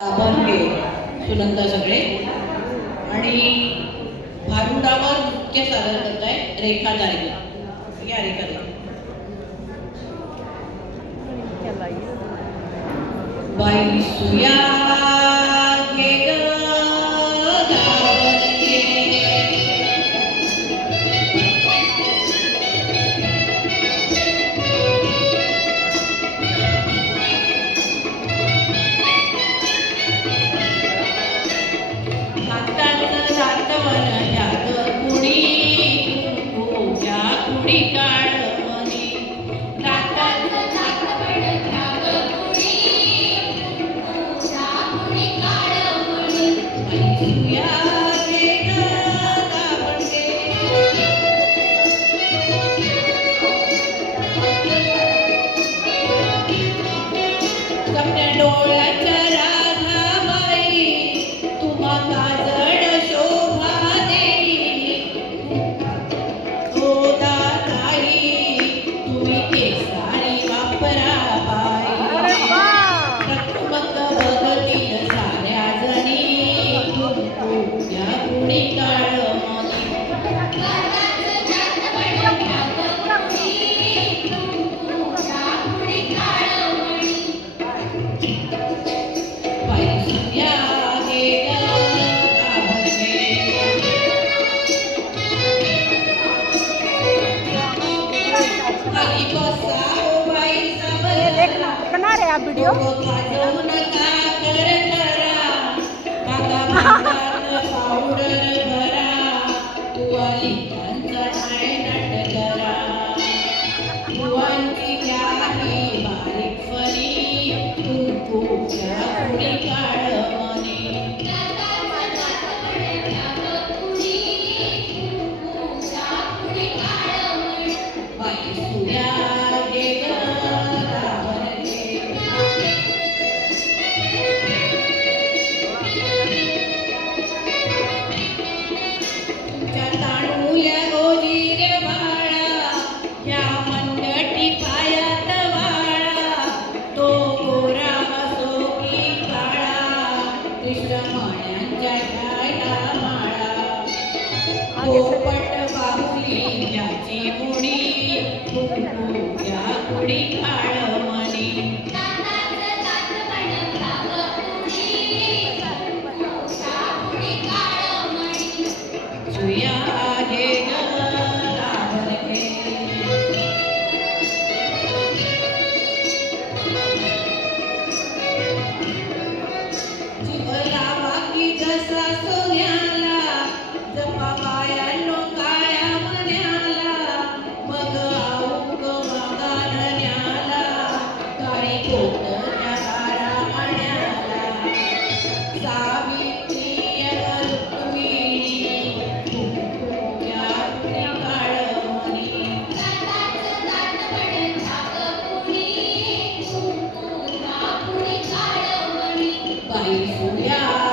बनगे सुनंदा सगळे आणि भारुडावर नृत्य सादर करत आहे रेखा दारे या रेखा दारे बाई सुया घे ग बना रहे आप वीडियो पोपट बाहुली याची मुडी या कुडी काळ मनी सुया आहे जीवला बाकी जसा सोन्याला जपा पायानो काळ्या मन्याला मग आऊक मागारण्याला काळी कोतऱ्या हाराण्याला सावित्री रुक्मिणी या कुणी काळमणी बाई सुया